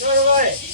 やばい。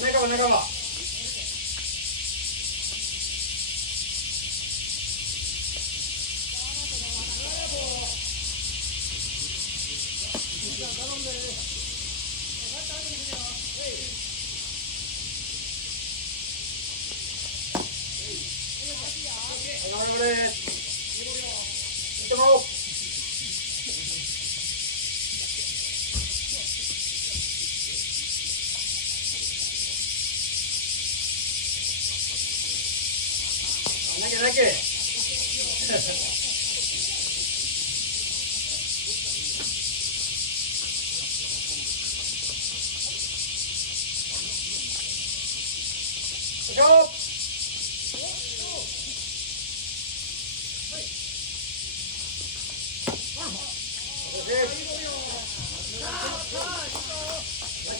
仲間仲間。頑張れ。いっても。投げ投げ。よいしょ。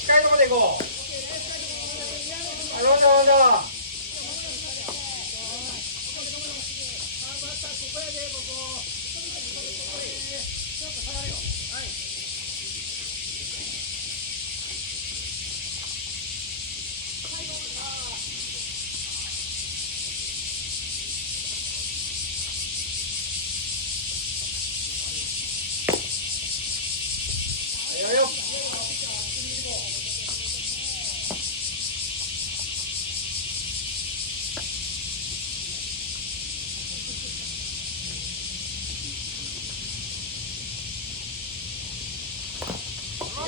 近いところで行こう。ロンダロンダ。よよ。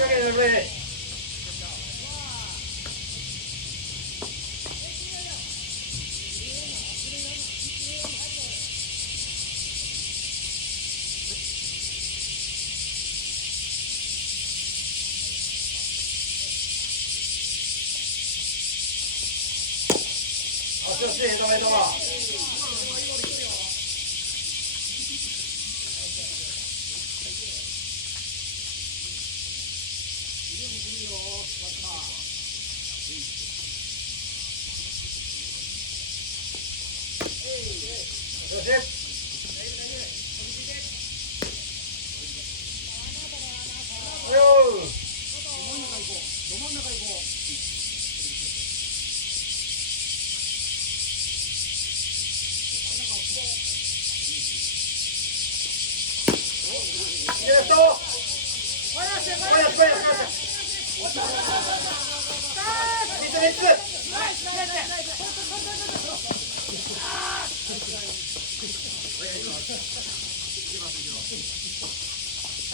やべえ。よし、枝葉枝葉。は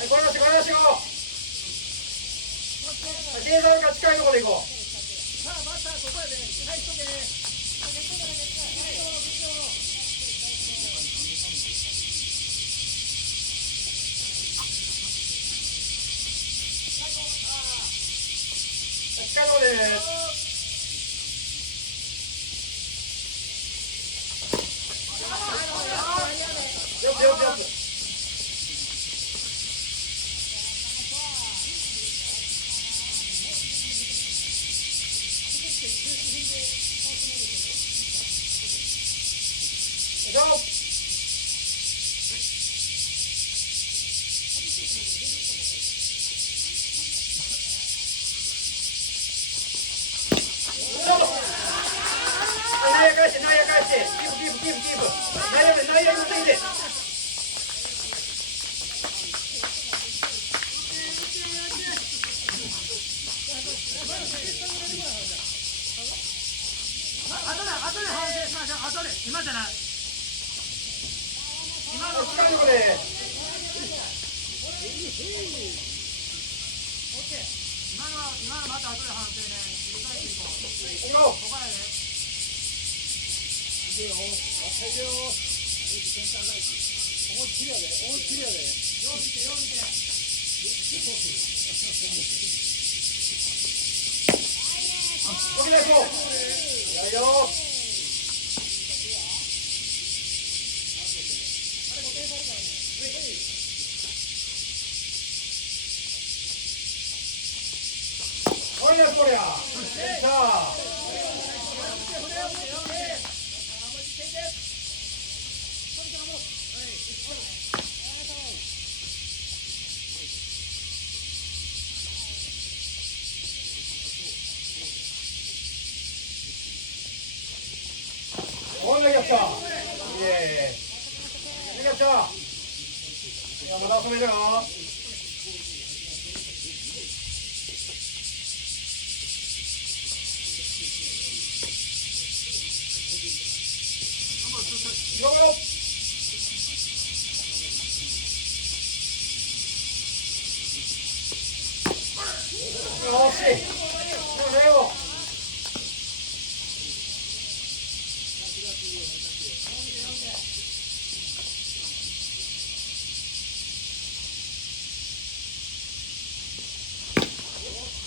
い、これ出して、これ出していこう。計算が近いところでいこう。さあ、バッター、ここやで。はい、しとけ。近いところでね。よくよくよく。内野返して、内野返して、キープ、キープ、キープ、キープ。内野に持ってきて。後で反省しましょう。後で、今じゃない。今の近いところで。今のまた後で反省ね。切り替えていこう。行こう。ここやで。いけよ。いけよ。思いっきりやで。思いっきりやで。よう見て、よう見て。動き出そう。やるよ。おいなそりゃ。さあ。おいなきゃった。いえ。なきゃった。いや、まだ遊べるよ。頑張ろう。惜しい。もう最後。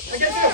はい、ゲッツー。